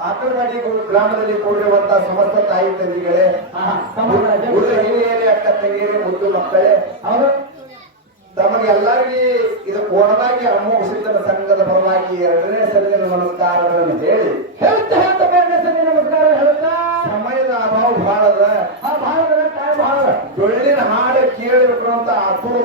ಆಕಳವಾಡಿ ಗ್ರಾಮದಲ್ಲಿ ಕೂಡಿರುವಂತಹ ಸಮಸ್ತ ತಾಯಿ ತಂದಿಗಳೇ ಹಿರಿಯರೇ ಅಕ್ಕ ತಂಗಿಯರೇ ಮುದ್ದು ಮಕ್ಕಳೇ ತಮಗೆ ತಮಗೆಲ್ಲರಿಗೆ ಇದು ಪೂರ್ಣವಾಗಿ ಅಮ್ಮೋಗ ಸಿದ್ಧನ ಸಂಘದ ಪರವಾಗಿ ಎರಡನೇ ಸರಿಯ ನಮಸ್ಕಾರಗಳನ್ನು ಹೇಳಿ. ಹೇಳ್ತಾ ಹೇಳ್ತಾ ಎರಡನೇ ಸರಿ ನಮಸ್ಕಾರ ಹೇಳ್ತಾ ಸಮಯದ ಭಾಳ ಅದ ಆ ಟೈಮ್ ಭಾಳ. ಡೊಳ್ಳಿನ ಹಾಡು ಕೇಳಬೇಕು ಅಂತ ಆತುರ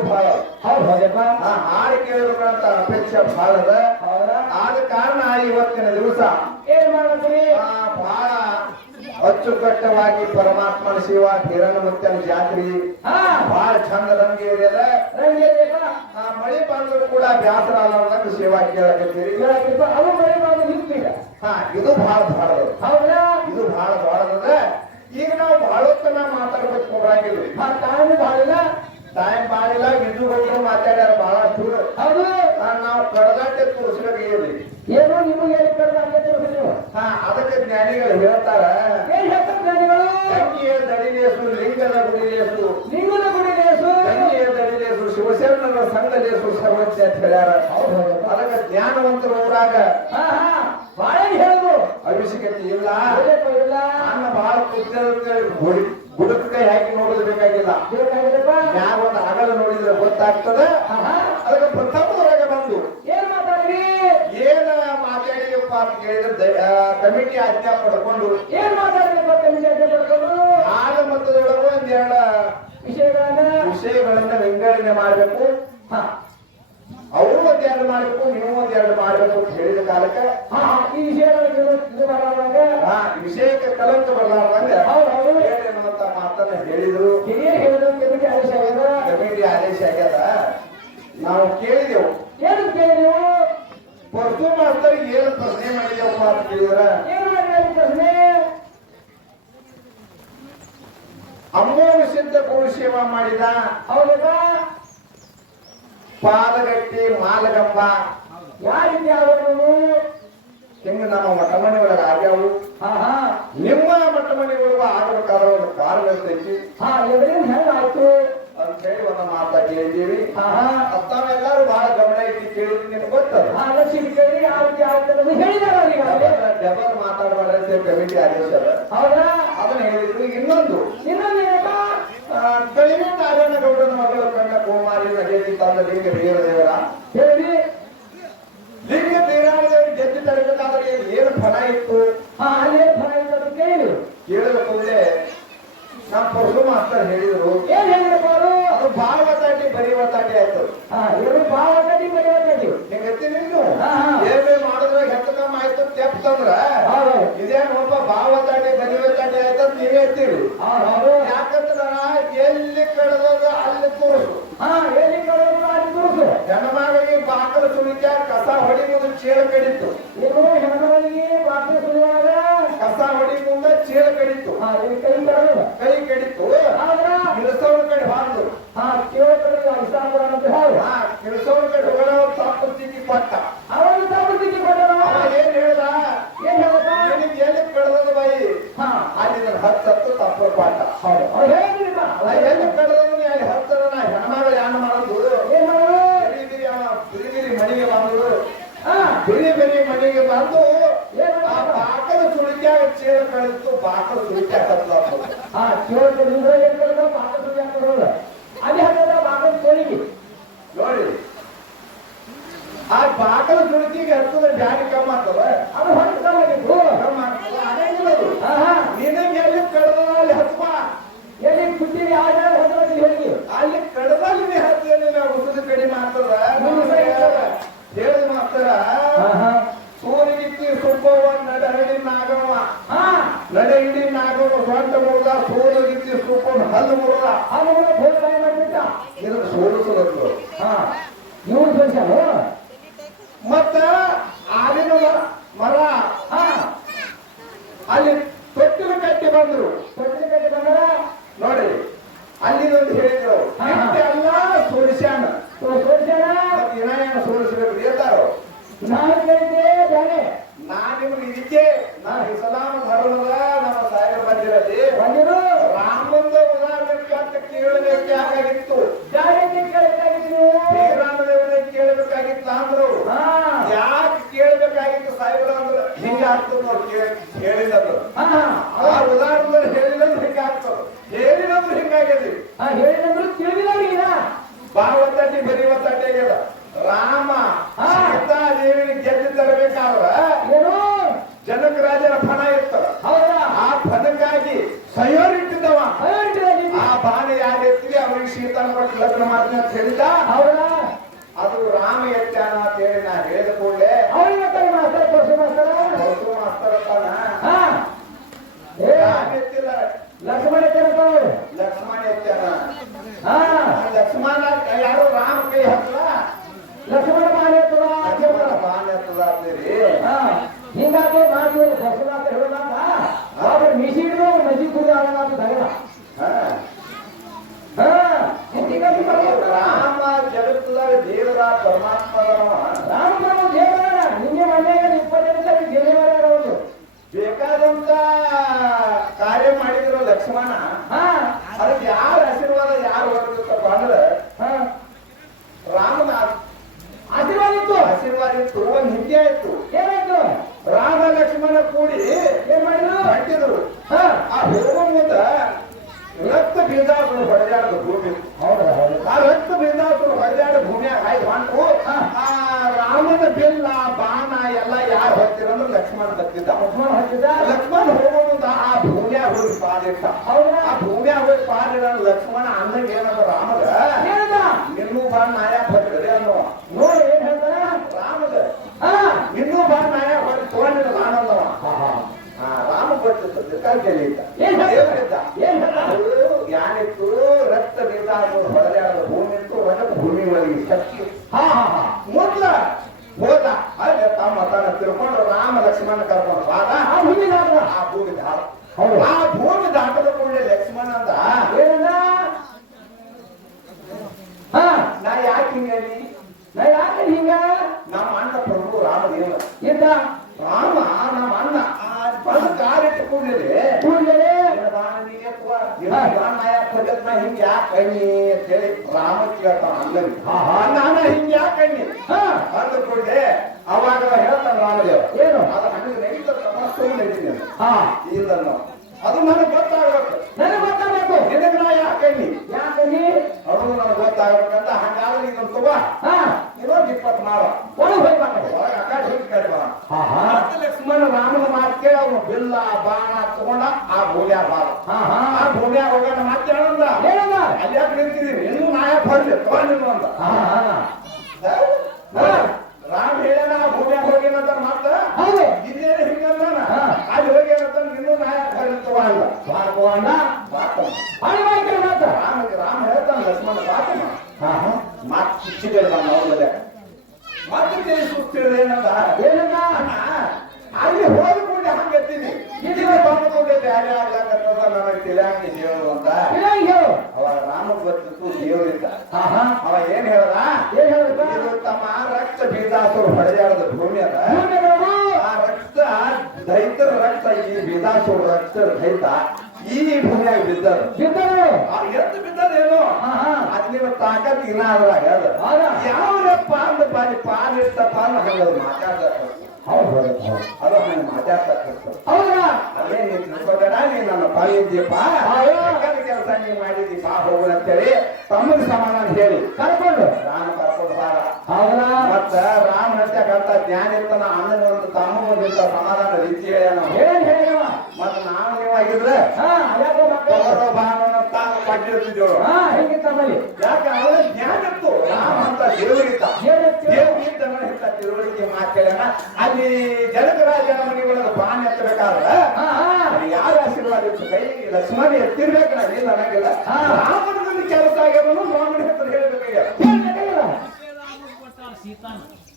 ಹೌದು ಹೌದಪ್ಪ ಆ ಹಾಡು ಕೇಳಬೇಕು ಅಂತ ಅಪೇಕ್ಷೆ ಬಹಳದ ಅದ ಆದ ಕಾರಣ ಇವತ್ತಿನ ದಿವಸ ಏನ್ ಮಾಡ್ತೀರಿ ಆ ಬಹಳ ಅಚ್ಚುಕಟ್ಟವಾಗಿ ಪರಮಾತ್ಮನ ಸೇವಾ ಹಿರಣ್ಮುತ್ತನ ಮುತ್ತನ ಹಾ. ಬಹಳ ಚಂದ ರಂಗೇರಿಯದ ಮಳೆ ಆ ಮಳಿ ಬಂದ್ರು ಕೂಡ ಬ್ಯಾಸರ ಅಲ್ಲ ಸೇವಾ ಕೇಳಕತ್ತೀರಿ. ಅವು ಹಾ ಇದು ಬಹಳ ಬಹಳ ಹೌದಾ? ಇದು ಬಹಳ ಬಹಳದ ಈಗ ನಾವು ಬಹಳತ್ತನ ಮಾತಾಡ್ಬೇಕು ಹೋಗಂಗಿಲ್ಲ ಆ ಟೈಮ್ ಬಾಳಿಲ್ಲ? ಟೈಮ್ ಬಾಳಿಲ್ಲ ಹಿಂದೂಗಳು ಮಾತಾಡ್ಯಾರ ಬಹಳಷ್ಟು ಹೌದು. ಅದು ನಾವು ಕಡದಾಟೆ ತೋರಿಸ್ಬೇಕು ಏನು ನಿಮಗೆ ಹೇಳಿ ಕಡದಾಟೆ ಹಂಗೆ ತೋರಿಸಿ ಹಾ ಅದಕ್ಕೆ ಜ್ಞಾನಿಗಳು ಹೇಳ್ತಾರ. ಏನ್ ಹೇಳ್ತಾರೆ ಜ್ಞಾನಿಗಳು? ತಂಗಿಯ ದಡಿಲೇಸು ಲಿಂಗದ ಗುಡಿಲೇಸು ಲಿಂಗದ ಗುಡಿ ಲೇಸು ತಂಗಿಯ ದಡಿಲೇಸು ಶಿವಶರಣರ ಸಂಘಲೇಸು ಸರ್ವಜ್ಞ ಅಂತ ಹೇಳ್ಯಾರ. ಹೌದು ಅದಕ್ಕೆ ಜ್ಞಾನವಂತರು ಊರಾಗ ಹಾ ಹಾ. ಅಭಿಷೇಕತೆ ಇಲ್ಲ. ಅನ್ನ ಬಹಳ ಗುಡಿ ಗುಡಕ ಕೈ ಹಾಕಿ ನೋಡೋದು ಬೇಕಾಗಿಲ್ಲ. ಮ್ಯಾಗ ಒಂದು ಅಗಲ ನೋಡಿದ್ರೆ ಗೊತ್ತಾಗ್ತದ. ಅದಕ್ಕೆ ಪ್ರಥಮದೊಳಗೆ ಬಂದು. ಏನ್ ಮಾತಾಡ್ರಿ? ಏನ ಮಾತಾಡಿದಪ್ಪ ಅಂತ ಕೇಳಿದ್ರೆ ಕಮಿಟಿ ಆಜ್ಞಾ ಪಡ್ಕೊಂಡು. ಏನ್ ಮಾತಾಡ್ರಿ ಪಡ್ಕೊಂಡು? ಆಗ ಮತದೊಳಗೆ ಒಂದೆರಡು ವಿಷಯಗಳನ್ನ? ವಿಷಯಗಳನ್ನ ವಿಂಗಡಣೆ ಮಾಡಬೇಕು. ಹಾ. ಅವರು ಒಂದೆರಡು ಮಾಡಬೇಕು ನೀವು ಒಂದೆರಡು ಮಾಡಬೇಕು ಅಂತ ಹೇಳಿದ ಕಾಲಕ್ಕೆ ಈ ವಿಷಯ ಇದು ಆ ವಿಷಯಕ್ಕೆ ಕಲಂಕ ಬರಲಾರ್ದಂಗೆ ಹೌದು ಹೌದು ಹೇಳಿ ಅನ್ನುವಂತ ಮಾತನ್ನ ಹೇಳಿದ್ರು. ಹಿರಿಯರು ಕಮಿಟಿ ಆದೇಶ ಆಗ್ಯದ? ಕಮಿಟಿ ಆದೇಶ ಆಗ್ಯದ. ನಾವು ಕೇಳಿದೆವು. ಏನು ಕೇಳಿದೆವು? ನೀವು ಮಾಸ್ತರಿಗೆ ಮಾಸ್ತರ್ ಏನು ಪ್ರಶ್ನೆ ಮಾಡಿದೆವಪ್ಪ ಅಂತ ಕೇಳಿದ್ರ? ಪ್ರಶ್ನೆ? ಅಮ್ಮೋಗ ಸಿದ್ಧ ಸೇವಾ ಮಾಡಿದ. ಹೌದಾ? ಪಾದಗಟ್ಟಿ ಮಾಲಗಂಬ. ಯಾರಿಗೆ ಅವರು ಹಿಂಗ ನಮ್ಮ ಮಠ ಮನೆಯೊಳಗೆ ಆಗ್ಯಾವು ಹಾ ಹಾ ನಿಮ್ಮ ಮಠ ಮನೆಯೊಳಗೆ ಆಗಬೇಕಾದ ಒಂದು ಕಾರಣ ಇರ್ತೈತಿ ಹಾ ಇದ್ರೇನ್ ಹೆಂಗಾಯ್ತು ಅಂತ ಹೇಳಿ ಒಂದು ಮಾತ ಕೇಳಿದೀವಿ ಹಾ ಹಾ ಅತ್ತಾವೆಲ್ಲರೂ ಬಹಳ ಗಮನ ಇಟ್ಟು ಕೇಳಿದ್ ನಿಮ್ಗೆ ಗೊತ್ತದ ಹಾ ಲಕ್ಷ ಕೇಳಿ ಯಾವ ರೀತಿ ಅನ್ನೋದು ಹೇಳಿದಾರೆ ಡಬಲ್ ಮಾತಾಡಬಾರ್ದು ಕಮಿಟಿ ಆದೇಶ ಹೌದಾ? ಅದನ್ನ ಹೇಳಿದ್ರು ಇನ್ನೊಂದು. ಇನ್ನೊಂದು ಏನಪ್ಪ ಆ, ಕಡಿಮೆ ನಾರಾಯಣಗೌಡನ ಮಗಳು ಕಂಡ ನಗೇತಿ ತಂದ ಲಿಂಗ ದೇವರ ಹೇಳಿ. ಲಿಂಗ ದೇವರ ಗೆದ್ದು ತರಬೇಕಾದ್ರೆ ಏನು ಫಲ ಇತ್ತು? ಹಾ ಅಲ್ಲೇ ಫಲ ಇತ್ತು ಕೇಳಿ. ಕೇಳಿದ ಕೂಡಲೇ ನಮ್ಮ ಪರಶು ಮಾಸ್ತರ್ ಹೇಳಿದ್ರು ಏನ್ ಹೇಳಿದ್ರು ಅವರು ಅದು ಬಾಳ ಒತ್ತಾಟಿ ಬರೀ ಒತ್ತಾಟಿ ಆಯ್ತು. ಇವರು ಭಾವ ಕಡಿ ಬರೆಯುವಂತದ್ದು ನಿಂಗೆ ಗೊತ್ತಿಲ್ಲ. ಏನೇ ಮಾಡಿದ್ರೆ ಹೆಚ್ಚು ಕಮ್ಮ ಆಯ್ತು ತೆಪ್ತಂದ್ರ. ಇದೇನು ಒಬ್ಬ ಬಾವ ತಾಟಿ ಬರೀ ಒತ್ತಾಟಿ ಆಯ್ತು ಅಂತ ನೀವೇ ಹೇಳ್ತೀರಿ. ಯಾಕಂದ್ರ ಎಲ್ಲಿ ಕಳೆದ ಅಲ್ಲಿ ತೋರಿಸು ಹಾ ಹೇಳಿ ಕಳೆದ್ರು ಅಲ್ಲಿ ತೋರಿಸು ಹೆಣ್ಮಗಳಿಗೆ ಸುಳಿಕ ಕಸ ಹೊಡಿಬೋದು ಚೇಳು ಕಡಿತು ಇವರು ಹೆಣ್ಣುಗಳಿಗೆ ಪಾತ್ರ ಸುಳಿಯುವಾಗ ಕಸ ಹೊಡಿಕೊಂಡ ಚೇಳು ಕಡಿತು ಹಾ ಇಲ್ಲಿ ಕೈ ಕಳೆದ ಕೈ ಕಡಿತು ಆದ್ರ ಕಿಳಸವನ ಕಡೆ ಹಾದು ಹಾ ಕೇಳ ಕಡೆ ಇಷ್ಟಾಪುರ ಅಂತ ಹೇಳಿ ಆ ಕಿಳಸವನ ಕಡೆ ಹೋಗೋ ತಪ್ಪು ಸ್ಥಿತಿ ಪಟ್ಟ ಅವನು ತಪ್ಪು ಸ್ಥಿತಿ ಕೊಟ್ಟರು ಅವ ಏನ್ ಹೇಳ್ದ ಏನ್ ಹೇಳಪ್ಪ ನಿನಗೆ ಎಲ್ಲಿ ಕಳೆದ ಬಾಯಿ ಹಾ ಅಲ್ಲಿ ನನ್ನ ಹತ್ತು ತಪ್ಪು ಪಾಠ ಹೌದು ಅವ್ರು ಹೇಳಿದ್ರಿಪ್ಪ ಅಲ್ಲ ಎಲ್ಲಿ ಕಳೆದ ಅಲ್ಲಿ ಹತ್ತರ ನಾ ಹೆಣ್ಮಗಳು ಯಾಣ ಮಾಡೋದು ಏನ್ ಮಾಡೋದು ಬಿರಿ ಬಿರಿ ಅವ ಬಿರಿ ಬಿರಿ ಮನೆಗೆ ಬಂದ್ರು ಹಾ ಬಿರಿ ಬಿರಿ ಮನೆಗೆ ಬಂದು ಏನ್ ಆ ಮಾಡೋದು? ಸುಳಿಕ್ಯಾಗ ಚೇಳು ಕಳಿತು ಬಾಕಲು ಸುಳಿಕ್ಯಾಗ ಹಾಕಲ್ಲ ಹಾ ಚೇಳು ಕಡೆ ಏನ್ ಕಳೆದ? ಬಾಕಲು ಸುಳಿ ಹಾಕೋದು. ಅಲ್ಲಿ ಹಾಕಿದ್ರ ಬಾಕಲು ನೋಡಿ ಆ ಬಾಕಲು ಸುಳಿಕಿಗೆ ಹತ್ತದ ಬ್ಯಾಗ್ ಕಮ್ಮ ಆಗ್ತದ? ಅದು ಕಮ್ಮಾಗಿತ್ತು ಕಮ್ಮ ಆಗ್ತದ? ಅದೇನಿಲ್ಲ ನಿನಗೆ ಎಲ್ಲಿ ಕಳೆದ ಅಲ್ಲಿ ಹತ್ಪ ಎಲ್ಲಿ ಕುಟ್ಟಿಗೆ ಯಾರು ಹೊರಟು ಹೇಳಿ. ಅಲ್ಲಿ ಕಡದಲ್ಲಿ ನೀ ಹತ್ತಿಲ್ಲ ಉಸಿರು ಕಡಿಮೆ ಆಗ್ತದ? ಹೇಳಿದ ಮಾಸ್ತರ. ನಡ ಹಿಡಿ ನಾಗವ್ವ ಸ್ವಂತ ಮುರಿದ ಸೂರಿಗಿತ್ತಿ ಸುಬ್ಬನ ಹಲ್ಲು ಮುರಿದ ಅದು ಕೂಡ ಫೋನ್ ಟೈಮ್ ಮಾಡಿಬಿಟ್ಟ ಇದನ್ನು ಸೋಲಿಸಬೇಕು ಹಾ ಇವ್ರು ತೋರಿಸ್ಯಾನು ಮತ್ತ ಆಲಿನ ಮರ- ಮರ ಹಾ ಅಲ್ಲಿ ತೊಟ್ಟಿಲು ಕಟ್ಟಿ ಬಂದ್ರು ಕೊಟ್ಟಿಗೆ ಕಟ್ಟಿ ಬಂದ್ರ ನೋಡಿ ಅಲ್ಲಿದೊಂದು ಹೇಳಿದ್ರು ಹಾ. ಎಲ್ಲ ಸೋಲಿಸ್ಯಾನ ತೋರಿಸ್ಯಾನ ಮತ್ತೆ ಏನ ಸೋಲಿಸ್ಬೇಕು ಹೇಳ್ತಾರೋ ನಾನು ಕೇಳಿದ್ದೆ ಬೇರೆ ನಾನ್ ನಿಮ್ಗೆ ಇದಕ್ಕೆ ನಾನು ಇಸ್ಲಾಂ ಧರ್ಮದ ನಮ್ಮ ಸಾಹೇಬ್ ಬಂದಿರಲಿ ಬಂದಿರು ರಾಮಂದ ಉದಾಹರಣೆ ಅಂತ ಕೇಳಬೇಕು ಯಾಕಾಗಿತ್ತು ಜಾಗೃತಿ ಕೇಳಿದ್ದಾಗಿತ್ತು ನೀವು ಶ್ರೀರಾಮ ದೇವರೇ ಕೇಳಬೇಕಾಗಿತ್ತು ಅಂದ್ರು ಹಾ ಯಾಕೆ ಕೇಳಬೇಕಾಗಿತ್ತು ಸಾಹೇಬ್ರ ಹಿಂಗೆ ಆಗ್ತದೆ ನೋಡಿ ಕೇ- ಹಾ ಹಾ. ಆ ಉದಾಹರಣೆ ಹೇಳಿದ್ರೆ ಹಿಂಗೆ ಆಗ್ತದೆ ಹೇಳಿದ್ರೆ ಹಿಂಗಾಗ್ಯದಿ ಹೇಳಿದ್ರು ತಿಳಿದಿಲ್ಲ ಭಾಗವತಟ್ಟಿ ಬರೀವತ್ತಟ್ಟಿ ಆಗ್ಯದ. ರಾಮ ಹಾ. ಸೀತಾದೇವಿನ ಗೆದ್ದು ತರಬೇಕಾದ್ರ ಏನು? ಜನಕ ರಾಜನ ಫಣ ಇರ್ತದ ಹೌದಾ? ಆ ಫಣಕ್ಕಾಗಿ ಸಯೋರಿಟ್ಟಿದ್ದವ ಆ ಬಾಣ ಯಾರೆತ್ತಿ ಅವನಿಗೆ ಸೀತಾನ ಕೊಟ್ಟು ಲಗ್ನ ಮಾಡ್ತೀನಿ ಅಂತ ಹೇಳಿದ್ದ? ಹೌದಾ? ಅದು ರಾಮ ಎತ್ತಾನ ಅಂತ ಹೇಳಿ ನಾ ಹೇಳಿದ ಕೂಡಲೇ ಅವ್ರಿಗೆ ಗೊತ್ತಾಗಿ ಮಾಸ್ತರ ಪರಶು ಮಾಸ್ತರ ಹೊಸ ಮಾಸ್ತರ್ ಅಂತಾನ ಹಾ ಏ ನಾನ್ ಎತ್ತಿಲ್ಲ ಲಕ್ಷ್ಮಣ ಕೇಳ್ತಾವ್ರು ಲಕ್ಷ್ಮಣ ಎತ್ತಾನ ಹಾ ಲಕ್ಷ್ಮಣ ಯಾರು ರಾಮ ಕೈ ಹತ್ತಲ ಲಕ್ಷ್ಮಣ ಮಾನೇತದ ಲಕ್ಷ್ಮಣ ಬಾಣ ಎತ್ತದ ಅಂತೀರಿ ಹಾ ಹಿಂಗಾಗಿ ಮಾಡಿ ಬಸವನಾಥ ಹೇಳೋಣ ಅವ್ರು ಮಿಸಿಡಿದ್ರು ಅವ್ರು ಮಜಿ ಕುಡಿದ ಅಂತ ತಗದ ಹಾ ಹಾ ಹಿಂಗಾಗಿ ರಾಮ ಜಗತ್ತದಾಗ ದೇವರ ಪರಮಾತ್ಮದವ ರಾಮಪ್ರಭು ದೇವರ ನಿನ್ನೆ ಮನೆಯಾಗ ಇಪ್ಪತ್ತೆಂಟು ಸತಿ ದೇವರ ಹೌದು ಬೇಕಾದಂತ ಕಾರ್ಯ ಮಾಡಿದ್ರು ಲಕ್ಷ್ಮಣ ಹಾ ಅದಕ್ಕೆ ಯಾರ ಆಶೀರ್ವಾದ ಯಾರು ಹೊರಗುತ್ತಪ್ಪ ಅಂದ್ರೆ ಹಾ ರಾಮನ ಆಶೀರ್ವಾದ ಇತ್ತು ಆಶೀರ್ವಾದ ಇತ್ತು ಒಂದ್ ಹಿಂದೆ ಆಯ್ತು ಏನಾಯ್ತು ರಾಮ ಲಕ್ಷ್ಮಣ ಕೂಡಿ ಏನ್ ಮಾಡಿದ್ರು ಕಟ್ಟಿದ್ರು ಹಾ ಆ ಹೋಗೋ ಮುಂದ ರಕ್ತ ಬೀಜಾದ್ರು ಹೊಡೆದಾಡದ ಭೂಮಿ. ಆ ರಕ್ತ ಬೀಜಾದ್ರು ಹೊಡೆದಾಡ ಭೂಮಿಯಾಗ ಹಾಯ್ದು ಹೊಂಟು ಆ ರಾಮನ ಬಿಲ್ಲ ಬಾಣ ಎಲ್ಲ ಯಾರು ಹೊತ್ತಿರಂದ್ರೆ ಲಕ್ಷ್ಮಣ ಹತ್ತಿದ್ದ. ಲಕ್ಷ್ಮಣ ಹತ್ತಿದ್ದ? ಲಕ್ಷ್ಮಣ ಹೋಗೋ ಮುಂದ ಆ ಭೂಮಿಯಾಗ ಹೋಗಿ ಪಾದಿಟ್ಟ ಹೌದಾ? ಆ ಭೂಮಿಯಾಗ ಹೋಗಿ ಪಾದಿಡ ಲಕ್ಷ್ಮಣ ಅನ್ನಂಗ ಏನದ ರಾಮಗ? ನಿನ್ನೂ ಬಾ ನಾಯಕ ಹೊತ್ತಿದೆ ಅನ್ನೋ ನೋಡಿ ಏನ್ ಹೇಳ್ತಾರ ರಾಮಗ ಹಾ ನಿನ್ನೂ ಬಾ ನಾಯಕ ಹೊತ್ತಿ ತಗೊಂಡಿದ್ದ ಆನಂದವ ಹಾ ಹಾ ಆ ರಾಮ ಕಲ್ಕೆಲಿ ಇದ್ದ ಯಾನಿತ್ತು ರಕ್ತ ಬೀಜ ಆದ ಭೂಮಿ ಇತ್ತು ರಕ್ತ ಭೂಮಿ ಒಳಗೆ ಶಕ್ತಿ ಮೊದ್ಲ ಹೋದ ಅಲ್ಲೇ ತಮ್ಮ ತನ್ನ ತಿಳ್ಕೊಂಡು ರಾಮ ಲಕ್ಷ್ಮಣ ಕರ್ಕೊಂಡು ಹೋದ. ಆ ಭೂಮಿ ದಾಟ ಆ ಭೂಮಿ ದಾಟ. ಆ ಭೂಮಿ ದಾಟದ ಕೂಡಲೇ ಲಕ್ಷ್ಮಣ ಅಂದ ಏನಂದ ಹಾ. ನಾ ಯಾಕೆ ಹಿಂಗೇನಿ ನಾ ಯಾಕೆ ಹಿಂಗ? ನಮ್ಮ ಅಣ್ಣ ಪ್ರಭು ರಾಮದೇವ. ಇದ್ದ ರಾಮ ನಮ್ಮ ಕಾಲಿಟ್ಟು ಕೂಡಲೇ ಕೂಡಲೇ ಹಿಂಗ್ ಅಂತ ಹೇಳಿ ರಾಮ ಕೇಳ್ತಾನ ಹಾ. ನಾನು ಹಿಂಗ್ ಯಾಕೆ ಕಣ್ಣಿ ಹಾ. ಅಂದ ಕೂಡಲೇ ಅವಾಗ ಅವ ಹೇಳ್ತಾನ ರಾಮದೇವ. ಏನು? ಅದು ಹಣ್ಣಿಗೆ ನಡೀತದ ನಡೀತೀನಿ ಹಾ. ಇಲ್ಲ. ಅದು ನನಗೆ ಗೊತ್ತಾಗಬೇಕು. ನನಗೆ ಗೊತ್ತಾಗಬೇಕು. ನಿನಗೆ ನಾ ಯಾಕಣ್ಣಿ? ಕಣ್ಣಿ ಯಾಕೆ ನೀ ಅದು ನನಗೆ ಗೊತ್ತಾಗಬೇಕಂತ ಹಂಗಾದ್ರೆ ನೀನು ತಗೋ. ಹಾ. ಇನ್ನೊಂದು ಇಪ್ಪತ್ ಮಾಡ ಒಳಗೆ ಹೋಗಿ ಮಾತಾಡ ಲಕ್ಷ್ಮಣ ರಾಮನ ಮಾತು ಕೇಳಿ ಅವನು ಬಿಲ್ಲ ಬಾಣ ತಗೊಂಡ ಆ ಭೂಮಿಯಾಗ ಆ ಭೂಮಿಯಾಗ ಹೋಗೋಣ ಮತ್ತೆ ಹೇಳಂದ ಏನಂದ? ಅಲ್ಲಿ ಯಾಕೆ ನಿಂತಿದ್ದೀನಿ ಇನ್ನೂ ನಾಯ ಹೊರಲಿ ತಗೊಂಡಿಲ್ಲ ಅಂದ? ರಾಮ್ ಹೇಳ್ಯಾನ ಆ ಭೂಮಿಯಾಗ ಹೋಗಿನಂತ ಮಾತ ಇಲ್ಲೇನು ಹಿಂಗಂದ. ಅಲ್ಲಿ ಹೋಗ್ಯಾನಂತ ಇನ್ನೂ ನಾಯ ಹೊರಲಿ ತಗೊಂಡ ಹಣಿ ಮಾಡ್ತಾರೆ ಮಾತ ರಾಮ ರಾಮ ಹೇಳ್ತಾನ ಲಕ್ಷ್ಮಣ ಮಾತಮ್ಮ ಮಾತು ಚಿಚ್ಚಿದೆ ನಮ್ಮ ಅವ್ರಲ್ಲೇ ಮತ್ತೆ ತಿಳಿಸುತ್ತಿರೋದು ಏನಂದ ಏನಂದ ಅಣ್ಣ, ಅಲ್ಲಿ ಹೋದ್ಕೊಂಡು ಹಂಗೆತ್ತೀನಿ ಇಲ್ಲಿ ಬಂದ್ಕೊಂಡು ಬ್ಯಾರೆ ಆಗ್ಲಾಕತ್ತದ ನನಗೆ ತಿಳಿಯಂಗೆ ದೇವರು ಅಂತ. ಹೇಳು. ಅವಾಗ ರಾಮ ಗೊತ್ತಿತ್ತು ದೇವರಿಂದ ಅವ ಏನ್ ಹೇಳ್ದ? ಏನ್ ಹೇಳ್ದ? ಇದು ತಮ್ಮ ರಕ್ತ ಬೀಜಾಸುರು ಹೊಡೆದಾಡದ ಭೂಮಿ ಅದ. ಆ ರಕ್ತ ದೈತರ ರಕ್ತ ಈ ಬೀಜಾಸುರ ರಕ್ತ ದೈತ. ಈ ಭೂಮಿಯಾಗ ಬಿದ್ದರು ಬಿದ್ದರು ಎದ್ದು ಬಿದ್ದದೇನೋ. ಹಾ ಹಾ ಅದ್ ನಿಮ್ಮ ತಾಕತ್ ಇಲ್ಲ ಅದ್ರಾಗ ಯಾವ್ದಪ್ಪ ಅಂದ ಬಾರಿ ಪಾಲಿರ್ತಪ್ಪ ಅನ್ನೋ ಹಂಗ ಮಾತಾಡ್ದ ಹೌದು ಅದು ಹಂಗೆ ಮಾತಾಡ್ತಕ್ಕಂಥ ಹೌದಾ? ಅದೇ ನೀನ್ ತಿಳ್ಕೊಬೇಡ ನೀನ್ ನನ್ನ ಪಾಲಿದ್ದೀಯಪ್ಪ. ಕೆಲಸ ನೀ ಮಾಡಿದ್ದೀಪ ಹೋಗು ಹೋಗುಣ ಅಂತೇಳಿ ತಮ್ಮನ ಸಮಾಧಾನ ಹೇಳಿ. ಕರ್ಕೊಂಡು. ನಾನು ಕರ್ಕೊಂಡು ಬಾರ ಹೌದಾ? ಮತ್ತ ರಾಮ ನಡ್ತಕ್ಕಂತ ಜ್ಞಾನ ಇರ್ತಾನ ಅಣ್ಣನ ಒಂದು ತಮ್ಮ ಸಮಾಧಾನ ರೀತಿ ಹೇಳ. ಮತ್ತ ನಾವು ನೀವಾಗಿದ್ರೆ ಹಾ ಯಾಕೆ ಮಕ್ಕಳು ತಗೋರೋ ಬಾಣ ತಾನು ಪಟ್ಟಿರ್ತಿದ್ದೇಳು ಹಾ ಹೇಗಿತ್ತ ಬಲ್ಲಿ ಯಾಕೆ ಅವನ ಜ್ಞಾನ ಇತ್ತು ರಾಮ ಅಂತ ದೇವರಿದ್ದ ದೇವರಿತ್ತು. ದೇವರಿದ್ದ ಇಂಥ ತಿಳುವಳಿಕೆ ಮಾತೇಳನ ಅಲ್ಲಿ ಜನಕರಾಜನ ಮನೆ ಒಳಗೆ ಬಾಣ ಎತ್ತಬೇಕಾದ್ರೆ ಯಾರ ಆಶೀರ್ವಾದ ಇತ್ತು ಕೈ ಲಕ್ಷ್ಮಣ ಎತ್ತಿರ್ಬೇಕು ನಾನು ಇಲ್ಲ ಅನ್ನಂಗಿಲ್ಲ ಹಾ. ರಾಮನಲ್ಲಿ ಕೆಲಸ ಆಗ್ಯದನು ರಾಮನ ಹೆಸರು.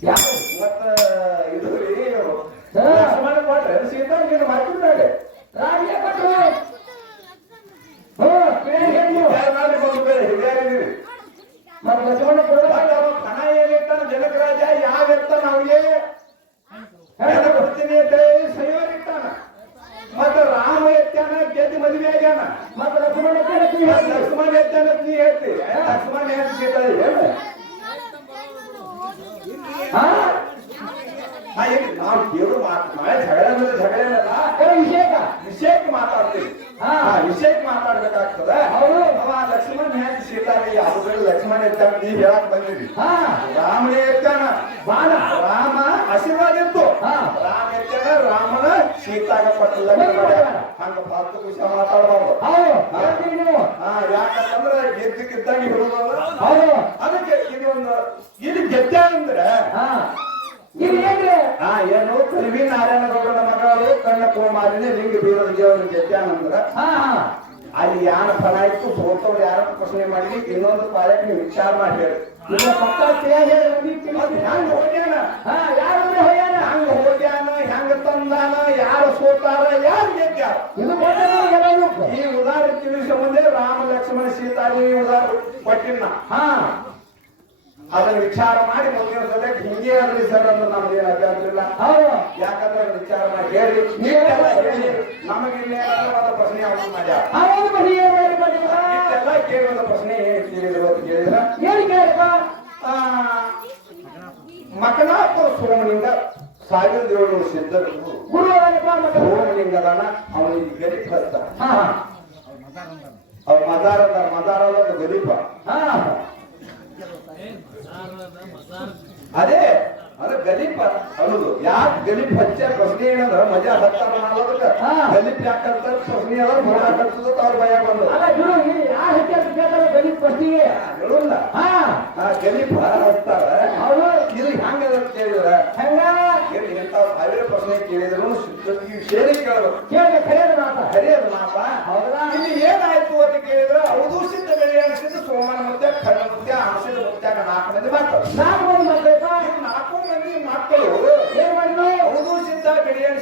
ಯಾಕೆ? ಮತ್ತ ಇದು ರೀ. ಲಕ್ಷ್ಮಣ ಕೊಟ್ರೆ ಸೀತಾ ನೀನು ಹೇಳು. ಜನಕರಾಜ ಯಾವ ಇರ್ತಾನ ಅವನಿಗೆ ಹೆಣ ಕೊಡ್ತೀನಿ ಅಂತ ಹೇಳಿ ಸೈವರಿರ್ತಾನ ಮತ್ತ ರಾಮ ಎತ್ತಾನ ಗೆದ್ದು ಮದುವೆ ಆಗ್ಯಾನ. ಮತ್ತೆ ಲಕ್ಷ್ಮಣ ಹೇಳು. ಲಕ್ಷ್ಮಣ ಎತ್ತಾನ ನೀ ಹೇಳ್ತಿ. ಲಕ್ಷ್ಮಣ ಏನ್ ಸೀತಾ ಹಾ? ಆ, ಇಲ್ಲಿ ನಾವು ಮಾತು ನಾಳೆ ಜಗಳ ಮೇಲೆ ಕರೆ ವಿಷಯಕ ವಿಷಯಕ್ಕೆ ಮಾತಾಡ್ತೀವಿ. ಹಾ. ವಿಷಯಕ್ಕೆ ಮಾತಾಡ್ಬೇಕಾಗ್ತದ. ಹೌದು. ಅವ ಲಕ್ಷ್ಮಣ ಹ್ಯಾಂಗ ಸೀತಾರಿ ಯಾವುದ್ರಲ್ಲಿ ಲಕ್ಷ್ಮಣ ಇರ್ತಾನ ನೀ ಹೇಳಕ್ ಬಂದಿರಿ. ಹಾ. ರಾಮನೇ ಇರ್ತಾನ. ಬಾಣ. ರಾಮ ಆಶೀರ್ವಾದ ಇತ್ತು. ಹಾ. ರಾಮ ಇರ್ತಾನ ರಾಮನ ಸೀತಾಗ ಪಟ್ಟಲ್ಲ ಹಂಗ ಭಾರತ ವಿಷಯ ಮಾತಾಡಬಾರ್ದು. ಹೌದು. ನೀನು ನೀವು? ಹಾ ಯಾಕಂದ್ರೆ ಗೆದ್ದಕ್ಕಿದ್ದಂಗೆ ಹೇಳುದಲ್ಲ ಹೌದು. ಅದಕ್ಕೆ ಇದು ಒಂದು ಇಲ್ಲಿ ಗೆದ್ದ ಅಂದ್ರೆ ಹಾ. ಇಲ್ಲಿ ಏನ್ರಿ ಆ ಏನು? ಕಲ್ವಿ ನಾರಾಯಣ ಗೌಡನ ಮಗಳು ಕಣ್ಣ ಕೋಮಾರಿನಿ ಲಿಂಗ ಬೀರದ ಗೆದ್ದಾನಂದ್ರ ಹಾ ಹಾ. ಅಲ್ಲಿ ಯಾರ ಫಲ ಇತ್ತು ಸೋತವ್ರು ಯಾರ ಪ್ರಶ್ನೆ ಮಾಡಿ ಇನ್ನೊಂದು ಪಾಯಕ್ಕೆ ನೀವು ವಿಚಾರ ಮಾಡಿ ಹೇಳಿ. ನಿಮ್ಮ ಪಕ್ಕ. ಹೆಂಗ ಹೋಗ್ಯಾನ? ಹಾ ಯಾರಂದ್ರೆ ಹೋಗ್ಯಾನ? ಹೆಂಗ ಹೋಗ್ಯಾನ ಹೆಂಗ ತಂದಾನ ಯಾರು ಸೋತಾರ ಯಾರು ಗೆದ್ಯಾರ ಇದು ಈ ಉದಾಹರಣೆ ತಿಳಿಸ ಮುಂದೆ ರಾಮ ಲಕ್ಷ್ಮಣ ಸೀತಾಜಿ ಉದಾಹರಣೆ ಕೊಟ್ಟಿನ ಹಾ. ಅದನ್ನ ವಿಚಾರ ಮಾಡಿ ಮುಂದಿನ ಸಲ ಹಿಂಗೆ ಆಗಲಿ ಸರ್ ಅಂತ ನಮ್ದು ಏನು ಅಭ್ಯಂತರ ಇಲ್ಲ. ಹೌದು. ಯಾಕಂದ್ರೆ ವಿಚಾರ ಮಾಡಿ ಹೇಳಿ. ನಮಗೆ ಪ್ರಶ್ನೆ ಅವ್ರು ಮಾಡ್ಯಾರ? ಹೌದು ಬರೀ ಏನ್ ಮಾಡಿ ಮಾಡಿಲ್ಲ ಇಷ್ಟೆಲ್ಲ ಕೇಳುವ ಪ್ರಶ್ನೆ ಏನು ಕೇಳಿದ್ರು ಅಂತ ಕೇಳಿದ್ರ? ಏನ್ ಕೇಳಪ್ಪ ಆ, ಮಕನಾಪುರ ಸೋಮಲಿಂಗ ಸಾವಿರದ ಏಳ್ನೂರು ಸಿದ್ಧರು. ಸೋಮನಿಂದ ಮತ್ತೆ ಸೋಮಲಿಂಗ ಅದಾನ ಅವನಿಗೆ ಗರಿಬ್ ಅವ್ರ ಮದಾರ ಮದಾರ ಗರೀಬ ಹಾ. ಅದೇ ಅದ ಗಲೀಪ ಅನ್ನೋದು ಯಾಕೆ ಗಲೀಪ್ ಹಚ್ಚ? ಪ್ರಶ್ನೆ ಏನಂದ್ರ ಮಜಾ ಹತ್ತಾರ ಅನ್ನೋದಕ್ಕ ಹಾ. ಗಲೀಪ್ ಯಾಕೆ ಹತ್ತಾರ? ಪ್ರಶ್ನೆ ಅದ ಮರ ಹತ್ತದ ಅವ್ರ ಭಯ ಬಂದ. ಅಲ್ಲ ಗುರು ಇಲ್ಲಿ ಯಾರು ಹೆಚ್ಚು ಅಂತ ಕೇಳ್ತಾರೆ ಗಣಿತ ಹೇಳಲ್ಲ. ಹಾ. ಗಲೀಪ್ ಹಚ್ತಾರ. ಹೌದು. ಇಲ್ಲಿ ಹೆಂಗದ ಕೇಳಿದ್ರ? ಹೆಂಗ? ಕೇಳಿ ಎಂತ ಸಾವಿರ ಪ್ರಶ್ನೆ ಕೇಳಿದ್ರು ಸೇರಿ ಕೇಳಬೇಕು. ಕೇಳಿ ಕರೆಯದ ಮಾತ ಸರಿಯದು ಮಾತ ಹೌದಾ? ಇಲ್ಲಿ ಏನಾಯ್ತು ಅಂತ ಕೇಳಿದ್ರೆ ಅವಧೂ ಸಿದ್ಧ ಬೆಳೆ ಅನಿಸಿದ್ದು ಸೋಮನ ಮುದ್ದೆ ಕಣ್ಣ ಮುತ್ಯ ಅನಿಸಿದ ಮುದ್ದ್ಯಾಗ ನಾಲ್ಕು ಮಂದಿ ಮಕ್ಕಳು ನಾಲ್ಕು ಮಂದಿ ಈ ನಾಲ್ಕು ಮಂದಿ ಮಕ್ಕಳು ಏನ್ ಮಾಡಿದ್ವಿ ಅವಧೂ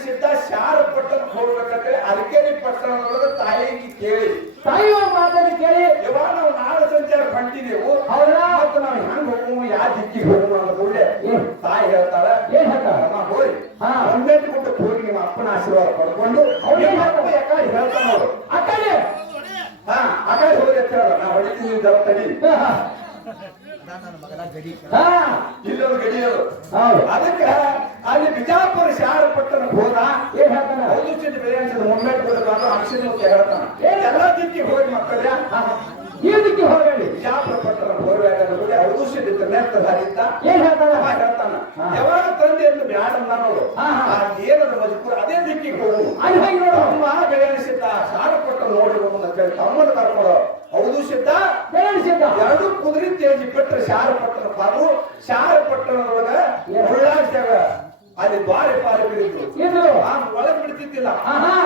ಸಿದ್ಧ ಶಾರ ಪಟ್ಟಣಕ್ಕೆ ಹೋಗ್ಬೇಕಂದ್ರೆ ಅರಕೇರಿ ಪಟ್ಟಣದೊಳಗೆ ತಾಯಿಗೆ ಕೇಳಿ. ತಾಯಿಯ ಮಾತಾಡಿ ಕೇಳಿ. ಇವಾಗ ನಾವು ನಾಳೆ ಸಂಚಾರ ಹೊಂಟಿದೆವು. ಹೌದಾ? ಮತ್ತೆ ನಾವು ಹೆಂಗ್ ಹೋಗುವ? ಯಾವ ದಿಕ್ಕಿಗೆ ಹೋಗುವ ಅಂತ ಕೂಡಲೇ ತಾಯಿ ಹೇಳ್ತಾಳ. ಏನ್ ಹೇಳ್ತಾಳ? ನಾ ಹೋಗಿ. ಒಂದೆಂಟು ಗುಡ್ಡಕ್ಕೆ ಹೋಗಿ ನಿಮ್ಮ ಅಪ್ಪನ ಆಶೀರ್ವಾದ ಪಡ್ಕೊಂಡು ಹೇಳ್ತಾನ? ಯಾಕಂದ್ರೆ ಹೇಳ್ತಾನ ನೋಡು. ಆ ಹಾ ಆ ಕಡೆ ಹೋಗಿ ಅಂತ ಹೇಳ ನಾ ಹೊಡಿತೀನಿ ಜರ ತಡಿ. ಇಲ್ಲೊಂದು ಗಡಿಯೋದು ಅದಕ್ಕೆ ಅಲ್ಲಿ ಬಿಜಾಪುರ ಶಾರ ಪಟ್ಟಣ ಹೋದ ಏನ್ ಹೇಳ್ತಾನ? ಐದು ಚಿಂತ ಬಿರಿಯಾನಿ ಮುನ್ನೆಟ್ಟು ಕೊಡಬಾರ್ದು ಅಕ್ಷರ ಅಂತ ಹೇಳ್ತಾನ. ಎಲ್ಲ ದಿಕ್ಕಿಗೆ ಹೋಗಿ ಮಕ್ಕಳ? ಈ ದಿಕ್ಕಿ ಹೋಗಬೇಡಿ ಬಿಜಾಪುರ ಪಟ್ಟಣ ಹೋಗ್ಬೇಕಾದ್ರೆ ಐದು ಸಿದ್ಧ ನೆತ್ತ ಹರಿತ ಏನ್ ಹೇಳ್ತಾನ? ಹೇಳ್ತಾನ. ಯಾವಾಗ ತಂದೆ ಎಂದು ಬ್ಯಾಡ ನೋಡು ಏನದ ಮಜಪುರ ಅದೇ ದಿಕ್ಕಿಗೆ ಹೋಗು. ಅಲ್ಲಿ ಹೋಗಿ ನೋಡು. ತಮ್ಮ ಬೆಳೆಸಿದ್ದ ಶಾರ ಪಟ್ಟಣ ನೋಡಿ ಹೋಗು ಅಂತ ಹೇಳಿ ತಮ್ಮನ್ನು ಕರ್ಕೊಳ್ಳೋ ಹೌದು ಸಿದ್ಧ? ಎರಡು ಕುದುರೆ ತೇಜಿ ಬಿಟ್ಟರೆ ಶಾರ ಪಟ್ಟಣ ಪಾರು ಶಾರ ಪಟ್ಟಣದೊಳಗ ಉಳ್ಳಾಡ್ಸ್ಯಾಗ ಅಲ್ಲಿ ಬಾರಿ ಪಾಲು ಬಿಡಿದ್ರು ಆ ಒಳಗ್ ಬಿಡ್ತಿದ್ದಿಲ್ಲ.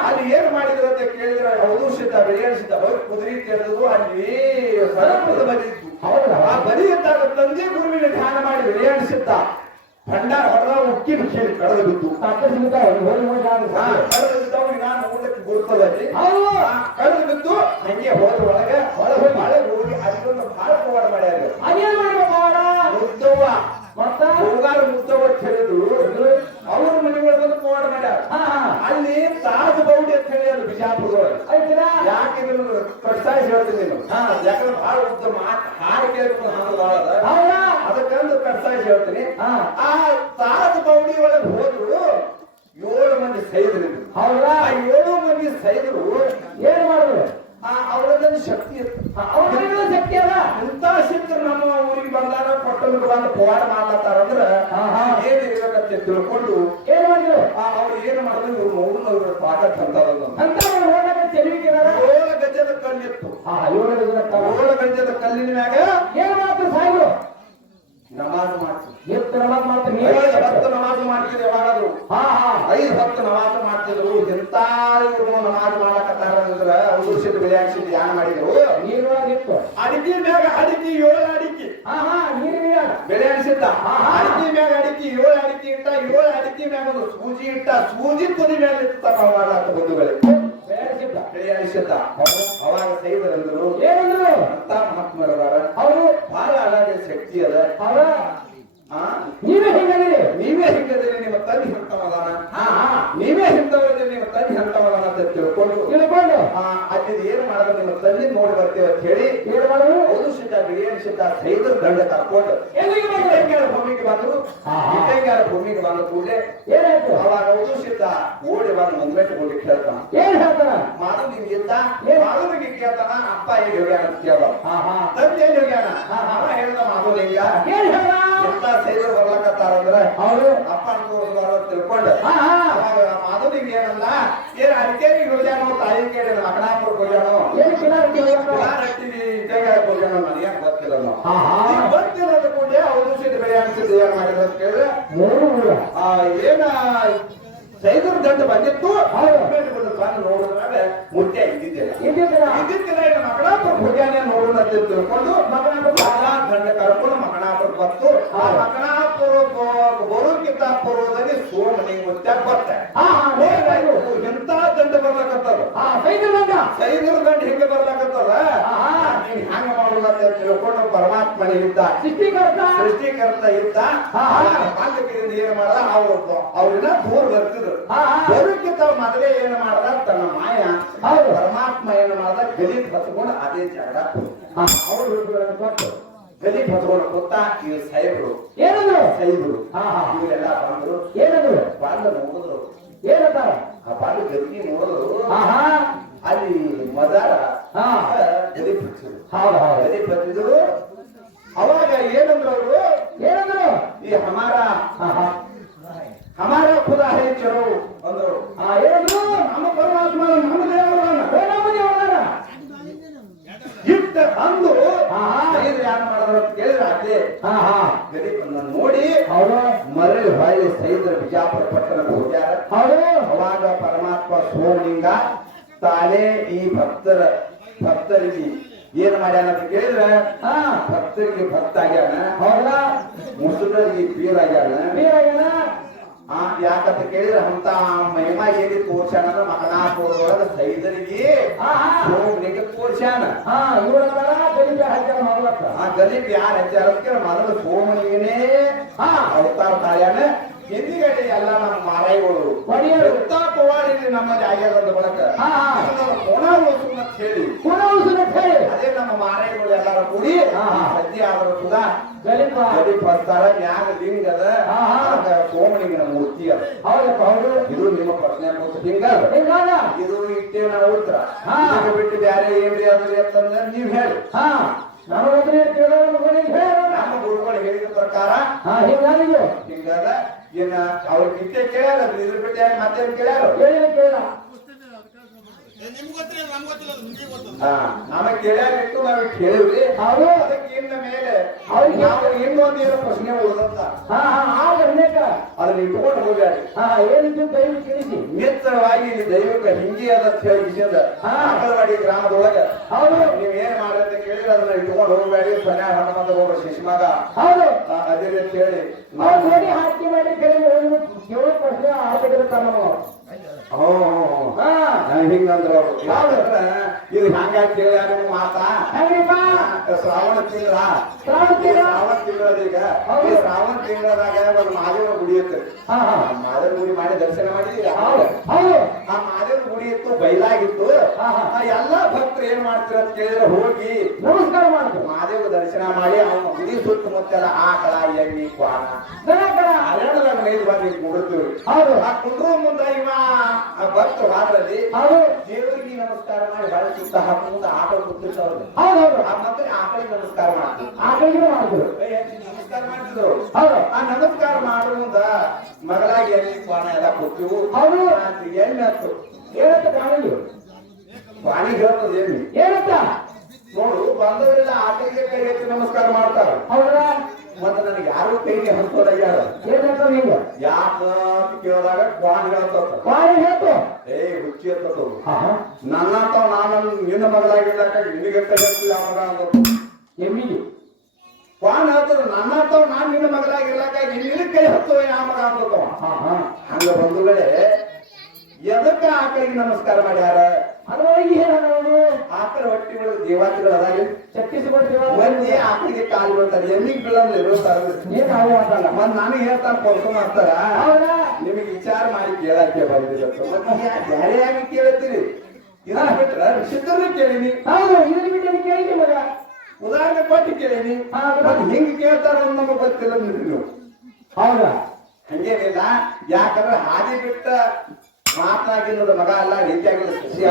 ಅಲ್ಲಿ ಏನ್ ಮಾಡಿದ್ರು ಅಂತ ಕೇಳಿದ್ರೆ ಹೌದು ಸಿದ್ಧ ಬೆಳೆಸಿದ್ದ ಹೋಗಿ ಕುದುರೆ ತೆರೆದು ಅಲ್ಲಿ ಸರಪದ ಬದಿ? ಆ ಬದಿ ಇದ್ದಾಗ ತಂದೆ ಗುರುವಿನ ಧ್ಯಾನ ಮಾಡಿ ಬೆಳೆಸಿದ್ದ ಭಂಡಾರ ಹೊರ ಉಕ್ಕಿನ ಕೇಳಿ ಕಳೆದು ಬಿದ್ದು ಸಾಕು ಸಿಗುತ್ತಾ ಹೋಗಿ ಹೋಗಿ ಆದ್ರೆ ಆ, ಸಾಕು. ಕಳೆದು ಬಿದ್ದವ ನಾನು ಊಟಕ್ಕೆ ಗುರುತದಲ್ಲಿ ಹೌದು ಕಳೆದು ಬಿದ್ದು ಹಂಗೆ ಹೋದ ಒಳಗೆ ಒಳಗೆ ಹೋಗಿ ಒಳಗೆ ಹೋಗಿ ಅದಕ್ಕೊಂದು ಭಾಳ ಪವಾಡ ಮಾಡ್ಯಾರ ಅದೇನ್ ಮಾಡ್ಬೇಕು ಅವರ ಮುದ್ದವ್ವ ಮತ್ತ? ಹೋಗಾರ ಅಂತ ಹೇಳಿದ್ರು ಅವ್ರ ಮನೆಗಳು ಬಂದು ಪವಾಡ ಮಾಡ್ಯಾರ ಅಲ್ಲಿ ತಾಜ್ ಬೌಡಿ ಅಂತ ಹೇಳಿ ಅದು ಬಿಜಾಪುರದೊಳಗೆ ಆಯ್ತಾ ಯಾಕೆ ಇದನ್ನು ಕಟ್ಸಾಯಿಸಿ ಹೇಳ್ತೀನಿ ನೀನು? ಹಾ. ಯಾಕಂದ್ರೆ ಬಹಳ ಉದ್ದ ಮಾತು ಹಾಡು ಕೇಳ್ಕೊಂಡು ಹಾಡೋದಾದ ಹೌದಾ? ಅದಕ್ಕಂದು ಕಟ್ಸಾಯಿಸಿ ಹೇಳ್ತೀನಿ. ಆ ತಾಜ್ ಬೌಡಿ ಒಳಗೆ ಹೋದ್ರು ಏಳು ಮಂದಿ ಸೈದ್ರು ಹೌದಾ? ಏಳು ಮಂದಿ ಸೈದ್ರು ಏನ್ ಮಾಡಿದ್ರು? ಆ ಅವಳದಲ್ಲಿ ಶಕ್ತಿ ಇತ್ತು ಅವ್ರ ಶಕ್ತಿ ಅಲ್ಲ ಇಂಥ ಸಿಕ್ಕರು ನಮ್ಮ ಊರಿಗೆ ಬಂದಾಗ ಪಟ್ಟಣಕ್ಕೆ ಬಂದು ಪವಾಡ ಮಾಡ್ಲತ್ತಾರ ಅಂದ್ರ. ಏನ್ ಇರ್ಬೇಕಂತ ತಿಳ್ಕೊಂಡು ಏನ್ ಮಾಡಿದ್ರು ಅವ್ರು ಏನ್ ಮಾಡಿದ್ರು? ಇವ್ರು ಮೂರ್ನ ಇವ್ರ ಪಾಠ ತಂತಾರಲ್ಲ ಅಂತ ಏಳು ಗಜದ ಕಲ್ಲಿತ್ತು. ಏಳು ಗಜದ ಕಲ್ಲಿನ ಮ್ಯಾಗ ಏನ್ ಮಾಡ್ತಾರೆ ಸಾಯ್ರು ನಮಾಜ್ ಎಷ್ಟು ನಮಾಜ್ ಮಾಡ್ತಾರೆ ಮಾಡ್ತಿದ್ರು ಯಾವಾಗಾದ್ರು ಹಾ ಹಾ. ಐದು ಹತ್ತು ನಮಾಜ್ ಮಾಡ್ತಿದ್ರು ಎಂತಾರು ನಮಾಜ್ ಮಾಡಕತ್ತಾರ ಅಂದ್ರೆ ಅವ್ರು ಸಿಟ್ಟು ಬೆಳೆಯಾಕ್ಸಿದ್ದು ಧ್ಯಾನ ಮಾಡಿದ್ರು? ನೀರು ಅಡಿಕೆ ಮ್ಯಾಗ ಅಡಿಕೆ ಏಳು ಅಡಿಕೆ. ಹಾ ಹಾ ನೀರು ಬೆಳೆ ಅನಿಸಿದ್ದ ಹಾ, ಹಾ. ಅಡಿಕೆ ಮ್ಯಾಗ ಅಡಿಕೆ ಏಳು ಅಡಿಕೆ ಇಟ್ಟ ಏಳು ಅಡಿಕೆ ಮ್ಯಾಗ ಒಂದು ಸೂಜಿ ಇಟ್ಟ ಸೂಜಿ ತುದಿ ಮೇಲೆ ಇತ್ತ ಅಂತ ಬಂಧುಗಳೇ ಅವಾಗ ಸೈದರಂದ್ರು ಏನಂದ್ರು? ಅಂತ ಮಹಾತ್ಮರದಾರ. ಅವರು ಬಹಳ ಅಲಾಗೆ ಶಕ್ತಿ ಅದ. ಅವರ? ನೀವೇ ಹಿಂಗದಿರಿ ನೀವೇ ಹಿಂಗದಿರಿ ನಿಮ್ಮ ತಂದೆ ಹಿಂತವದಾನ. ನೀವೇ ಹಿಂತವದ್ರಿ ನಿಮ್ಮ ತಂದೆ ಹಿಂತವದಾನ ಅಂತ ತಿಳ್ಕೊಂಡು. ತಿಳ್ಕೊಂಡು ಅಲ್ಲಿ ಏನ್ ಮಾಡೋದು ನಿಮ್ಮ ತಂದೆ ನೋಡಿ ಬರ್ತೇವೆ ಅಂತ ಹೇಳಿ ಏನ್ ಮಾಡುದು ಹೌದು ಸಿದ್ಧ ಬಿರಿಯಾನಿ ಸಿದ್ಧ ಸೈದ ದಂಡ ಕರ್ಕೊಂಡು? ಇಟ್ಟಂಗ್ಯಾರ ಭೂಮಿಗೆ ಬಂದ್ರು ಹೆಂಗಾರ ಭೂಮಿಗೆ ಬಂದ ಕೂಡಲೇ ಏನಾಯ್ತು? ಅವಾಗ ಹೌದು ಸಿದ್ಧ ಓಡಿ ಬಂದು ಮುಂದಕ್ಕೆ ಹೋಗಿ ಕೇಳ್ತಾನ ಏನ್ ಹೇಳ್ತಾನ? ಮಾಡು ಏನ್? ಮಾಡೋದಕ್ಕೆ ಕೇಳ್ತಾನ ಅಪ್ಪ ಏನ್ ಹೇಳ್ಯಾನ ಅಂತ ಕೇಳ ಹಾ ಹಾ. ತಂದೆ ಏನ್ ಹೇಳ್ಯಾನ ಹಾ, ಹಾ. ಅವ ಹೇಳ್ದ ಮಾಡೋದಿಲ್ಲ ಏನ್ ಹೇಳ್ದ? ಎಂತ ಬರ್ಲಕತ್ತಾರ ಅಂದ್ರೆ ಅವರು ಅಪ್ಪ ಅನ್ಕೋಸ್ಕರ ತಿಳ್ಕೊಂಡು. ಮಾಧುರಿಗೆ ಏನಲ್ಲ ಏನ್ ಅಡಿಕೆ ಹೋಗ್ಯಾನೋ ತಾಯಿ ಕೇಳಿ ಮಕಣಾಪುರಕ್ಕೆ ಹೋಗ್ಯಾನೋ? ಏನ್ ಇದ್ದಾಗ ಹೋಗ್ಯಾನೋ? ನನಗೇನ್ ಗೊತ್ತಿಲ್ಲ ನಾವು ಗೊತ್ತಿರೋದು ಕೂಡ ಸಿದ್ಧ ಬೆಳೆ ಅನ್ಸಿದ್ದು ಏನ್ ಮಾಡಿದ್ರು ಕೇಳಿದ್ರೆ ಏನ ಸೈದರ್ ದಂಡ ಬಂದಿತ್ತು. ಬಂದು ಬಂದು ನೋಡಿದ್ರೆ ಮುಟ್ಟೆ ಇದ್ದಿದ್ದಿಲ್ಲ ಇದ್ದಿದ್ದಿಲ್ಲ. ಇದ್ದಿದ್ದಿಲ್ಲ ಇನ್ನು ಮಕಣಾಪುರ ಹೋಗ್ಯಾನೆ ನೋಡೋಣ ಅಂತ ತಿಳ್ಕೊಂಡು ದಂಡ ಕರ್ಕೊಂಡು ಮಕಣಾಪುರ ಬಂತು ಆ ಬ- ಬರೋಕ್ಕಿಂತ ಪೂರ್ವದಲ್ಲಿ ಸೋಮನಿಗೆ ಮುತ್ತೆ ಬರ್ತಾರೆ? ಎಂತ ದಂಡ ಸೈಕಲ್ ಸೈದರ್ ದಂಡ ಹೆಂಗೆ ಬರ್ಲಕತ್ತದ ಆಹಾ. ನೀನ್ ಹ್ಯಾಂಗ ಮಾಡೋಣ ಅಂತ ತಿಳ್ಕೊಂಡು ಪರಮಾತ್ಮನಿಗಿದ್ದ ಸೃಷ್ಟಿಕರ್ತ. ಸೃಷ್ಟಿಕರ್ತ ಇದ್ದ. ಹಾ. ಬಾಲ್ಯಕಿರಿಂದ ಏನ್ ಮಾಡದ? ಅವ್ರು ಅವ್ರನ್ನ ದೂರ ಬರ್ತಿದ್ರು. ಬರೋಕ್ಕಿಂತ ಮೊದಲೇ ಏನ್ ಮಾಡದ? ತನ್ನ ಮಾಯ. ಹೌದು. ಪರಮಾತ್ಮ ಏನ್ ಮಾಡದ? ಗಲಿ ಹತ್ಕೊಂಡು ಅದೇ ಜಾಗ ಅವ್ರು ಕೊಟ್ಟು ಗಲಿ ಹತ್ಕೊಂಡು ಗೊತ್ತಾ ಇವ್ ಸೈಬ್ರು. ಏನಂದ್ರು? ಸೈಬ್ರು. ಹಾ ಹಾ. ಇವರೆಲ್ಲ ಬಂದ್ರು. ಏನದು ಬಾಲ್ಯ ನೋಡಿದ್ರು. ಏನಂತಾರ? ಆ ಬಾಲ್ಯ ಗರ್ಗಿ ನೋಡಿದ್ರು. ಹಾ ಹಾ. ಅಲ್ಲಿ ಮದಾರ ಗಲೀಜ್ ಅವಾಗ ಏನಂದ್ರು ಅವರು ಏನಂದ್ರು? ಈ ಹಮಾರ. ಹಮಾರ ಖುದಾ ಹೇ ಚರೋ ಅಂದ್ರು ಆ ಏನಂದ್ರು? ನಮ್ಮ ಪರಮಾತ್ಮ ನಮ್ಮ ದೇವರನ್ನ. ಏನಾಮದಿ ಅವರ ಇಟ್ಟ ಅಂದು. ಸೈದ್ ಯಾರು ಮಾಡಿದ್ರು ಕೇಳಿದ್ರೆ ಅದೇ ಹಾ ಹಾ. ಗರೀಬನ್ನ ನೋಡಿ ಅವರು ಮರಳಿ ಹೊಳ್ಳಿ ಸೈದ್ರ ಬಿಜಾಪುರ ಪಟ್ಟಣ ಹೋಗ್ಯಾರ. ಹೌದು. ಅವಾಗ ಪರಮಾತ್ಮ ಸೋಮಲಿಂಗ ತಾನೇ ಈ ಭಕ್ತರ ಭಕ್ತರಿಗೆ ಏನ್ ಮಾಡ್ಯಾನ ಅಂತ ಕೇಳಿದ್ರೆ ಹಾ ಭಕ್ತರಿಗೆ ಭಕ್ತ ಆಗ್ಯಾನ. ಹೌದ? ಮುಸುಕರಿಗೆ ಪೀರ್ ಆಗ್ಯಾನ. ನೀರಾಗೇನ ಆ ಯಾಕಂತ ಕೇಳಿದ್ರೆ ಅಂತ ಮಹಿಮಾ ಏನಿ ತೋರ್ಸ್ಯಾನ ಅಂದ್ರೆ ಮಕನಾಪುರದೊಳಗ ಸೈದರಿಗೆ ಸೋಮಲಿಂಗ ತೋರ್ಸ್ಯಾನ ಹಾ ಇವರ ಗರೀಬ ಹಚ್ಚಾರ ಮಾಡ್ಲತ್ತ ಆ ಗಲೀಪ್ ಯಾರು ಹಚ್ಚಾರ ಅಂತ ಕೇಳಿ ಮೊದಲು ಸೋಮನಿಗನೇ ಹಾ ಅವತಾರ ತಾಳ್ಯಾನ. ಹಿಂದಿಗಡೆ ಎಲ್ಲ ನಮ್ಮ ಮಾರಾಯಿಗಳು? ಪವಾಡಿಲಿ ನಮ್ಮಲ್ಲಿ ಆಗ್ಯಾರ ಅಂತ ಬಳಕ. ಕೋಣ ಅಂತ ಹೇಳಿ. ಪುನಃ ಹೇಳಿ. ಅದೇ ನಮ್ಮ ಮಾರಾಯಿಗಳು ಎಲ್ಲಾರು ಕೂಡಿ. ಸಜ್ಜಿ ಆದರೂ ಕೂಡ ಗಲಿಪ ಗಲಿಪ ಬರ್ತಾರ ಮ್ಯಾಗ ಲಿಂಗ ಅದ ಹಾ, ಹಾ. ಆಗ ಸೋಮನಿಗಿನ ಮೂರ್ತಿ ಅದ. ಹೌದಪ್ಪ ಹೌದು. ಇದು ನಿಮ್ಮ ಪ್ರಶ್ನೆ ಮೂರ್ತಿ. ಲಿಂಗ ಇದು ಇಟ್ಟೇವ ನಾವು ಉತ್ತರ. ಬಿಟ್ಟು ಬ್ಯಾರೆ ಏನ್ರಿ ಅದ್ರಿ ಅಂತಂದ್ರೆ ನೀವ್ ಹೇಳಿ. ಹಾ. ನಮ್ಮ ಗುರುಗಳು ಹೇಳಿದ ಪ್ರಕಾರ ಹಿಂಗಾದ. ಇನ್ನ ಅವ್ರ ಇಟ್ಟೆ ಕೇಳ್ಯಾರ ಇದ್ರ ಬಿಟ್ಟು ಯಾರು ಮತ್ತೇನ್ ಕೇಳ್ಯಾರ ಕೇಳಿಲ್ಲ ಕೇಳ ನಿಮ್ಗೆ ಗೊತ್ತಿಲ್ಲ ನಮ್ಗೆ ಗೊತ್ತಿಲ್ಲ ಅದು ನಿಮ್ಗೆ ಗೊತ್ತಿಲ್ಲ ಹಾ ನಮಗ್ ನಾವ್ ಅದಕ್ಕೇನ ಮೇಲೆ ಅವ್ರಿಗೆ- ನಾವು ಇನ್ನೊಂದು ಏನೋ ಪ್ರಶ್ನೆ ಉಳಿದಂತ ಹಾ ಹಾ ಆಗ ಅನೇಕ ಅದನ್ನ ಇಟ್ಕೊಂಡು ಹೋಗ್ಯಾರಿ ಹಾ ಏನಿದ್ದು ದೈವ ತಿಳಿಸಿ ಮಿತ್ರವಾಗಿ ಇಲ್ಲಿ ದೈವಕ ಹಿಂಗಿ ಅದ ಅಂತ ಹೇಳಿ ವಿಷಯದ ಹಾ. ಅಂಗನವಾಡಿ ಗ್ರಾಮದೊಳಗ. ಹೌದು. ನೀವ್ ಏನ್ ಮಾಡ್ರಿ ಅಂತ ಕೇಳಿದ್ರೆ ಅದನ್ನ ಇಟ್ಕೊಂಡು ಹೋಗ್ಬೇಡಿ ಸನ್ಯಾ ಹನುಮಂತ ಗೌಡ ಶಿಶುಮಗ. ಹೌದು. ಅದೇ ರೀತಿ ಹೇಳಿ. ನೋಡಿ ಹಾಕಿ ಮಾಡಿ ಕೇಳಿ ಕೇಳೋ ಪ್ರಶ್ನೆ ಆಗ್ಬೇಕಿರುತ್ತ ನಾವು ಹ್ಞೂ ಹ್ಞೂ ಹ್ಞೂ ಹಾ ಹಿಂಗಂದ್ರ ಅವ್ರು ಯಾವ್ದಂದ್ರ ಇದು ಹಂಗ ಕೇಳಿ ನಿಮ್ಮ ಮಾತಾ? ಹೆಂಗ್ರಿಪ್ಪ ಶ್ರಾವಣ ತಿಂಗಳ. ಶ್ರಾವಣ ತಿಂಗಳ? ಶ್ರಾವಣ ತಿಂಗಳದ ಈಗ ಈ ಶ್ರಾವಣ ತಿಂಗಳದಾಗ ಒಂದು ಮಾದೇವ ಗುಡಿ ಇತ್ತು. ಮಾದೇವ ಗುಡಿ ಮಾಡಿ ದರ್ಶನ ಮಾಡಿ ಹೌದು. ಹೌದು. ಆ ಮಾದೇವ ಗುಡಿ ಇತ್ತು ಬೈಲಾಗಿತ್ತು. ಎಲ್ಲಾ ಭಕ್ತರು ಏನ್ ಮಾಡ್ತೀರ ಅಂತ ಕೇಳಿದ್ರೆ ಹೋಗಿ ನಮಸ್ಕಾರ ಮಾಡ್ತೀವಿ. ಮಾದೇವ ದರ್ಶನ ಮಾಡಿ ಅವನ ಗುಡಿ ಸುತ್ತಮುತ್ತಲ ಆಕಳ ಎಣ್ಣಿ ಕ್ವಾಣ. ಅಲ್ಲೆಲ್ಲ ನೈದು ಬಂದು ಕುಂಡಿರ್ತೀವಿ ಹೌದು. ಆ ಕುಂಡ್ರು ಮುಂದ ಇವ ಭಕ್ತರು ಹಾದ್ರಲ್ಲಿ ಹೌದು. ದೇವರಿಗೆ ನಮಸ್ಕಾರ ಮಾಡಿ ಬಾಳೆ ಸುತ್ತ ಆಕಳ ಕೂತಿರ್ತಾವ್ರು ಆ ಮತ್ತೆ ಆಕಳಿಗೆ ನಮಸ್ಕಾರ ಮಾಡ್ತೀವಿ. ಆಕಳಿಗೆ ಏ, ನಮಸ್ಕಾರ ಮಾಡ್ತಿದ್ರು. ಹೌದು. ಆ ನಮಸ್ಕಾರ ಮಾಡುವ ಮುಂದ ಮಗಳಾಗಿ ಎಲ್ಲಿ ಕ್ವಾಣ ಎಲ್ಲ ಕೊಟ್ಟಿವು ಹೌದು. ಎಣ್ಣೆ ಹತ್ತು ಏನಂತ ಕಾಣಿಲ್ಲ ವಾಣಿ ಹೇಳ್ತದೆ ಏನು ಏನಂತ? ನೋಡು ಬಂದವರೆಲ್ಲ ಆಕಳಿಗೆ ಕೈ ಎತ್ತಿ ನಮಸ್ಕಾರ ಮಾಡ್ತಾರ. ಹೌದಾ? ಮತ್ತೆ ನನಗೆ ಯಾರು ಕೈಗೆ ಹಂಚೋದಯ್ಯಾರ ಏನಂತ ನೀವು ಯಾಕ ಅಂತ ಕೇಳಿದಾಗ ಕ್ವಾಣ ಹೇಳ್ತಾರ ಬಾರಿ ಹೇಳ್ತು ಏ ಹುಚ್ಚಿ ಅಂತ ಹಾ ಹಾ. ನಾನು ನಿನ್ನ ಮಗಳಾಗಿದ್ದಾಗ ನಿನಗೆ ಅಂದ್ರು. ಎಮ್ಮಿಗೆ ಕ್ವಾಣ ಹೇಳ್ತಾರ ನನ್ನಂತವ್ ನಾನ್ ನಿನ್ನ ಮಗಳಾಗಿರ್ಲಾಕ ಇಲ್ಲಿ ಕೈ ಹತ್ತೋ ಯಾವ ಮಗ ಅಂತವ ಹಂಗ ಬಂಧುಗಳೇ ಎದಕ್ಕ ಆಕಳಿಗೆ ನಮಸ್ಕಾರ ಮಾಡ್ಯಾರ? ಅದ್ರೊಳಗೆ ಏನದು ಆಕಳ ಹೊಟ್ಟಿ ಒಳಗೆ ದೇವಾತಿಗಳು ಅದಾವೆ ಛತ್ತೀಸ್ಗಢ ಒಂದೇ ಆಕಳಿಗೆ ಕಾಲು ಬೀಳ್ತಾರೆ ಎಮ್ಮಿಗೆ ಬೀಳಲ್ಲ ಇರೋತಾರ ಏನ್ ಅವು ಮಾತಲ್ಲ ಮತ್ ನಾನು ಹೇಳ್ತಾರ ಕೊಡ್ಕೊಂಡ್ ಹೌದಾ? ನಿಮಗೆ ವಿಚಾರ ಮಾಡಿ ಕೇಳಕ್ಕೆ ಬ್ಯಾರೆ ಆಗಿ ಕೇಳತ್ತೀರಿ ಇದನ್ನ ಬಿಟ್ರ ಸಿದ್ಧರನ್ನ ಕೇಳಿನಿ. ಹೌದು ಇದನ್ನ ಬಿಟ್ಟು ಕೇಳಿ ಮಗ. ಉದಾಹರಣೆ ಕೊಟ್ಟು ಕೇಳಿನಿ. ಹಿಂಗ್ ಕೇಳ್ತಾರ ನಮಗ್ ಗೊತ್ತಿಲ್ಲ ನೀವು. ಹೌದಾ? ಹಂಗೇನಿಲ್ಲ. ಯಾಕಂದ್ರೆ ಹಾದಿ ಬಿಟ್ಟ ಮಾತನಾಗಿಲ್ಲದ ಮಗ ಅಲ್ಲ ರೀತಿಯಾಗಿಲ್ಲ ಸಸಿ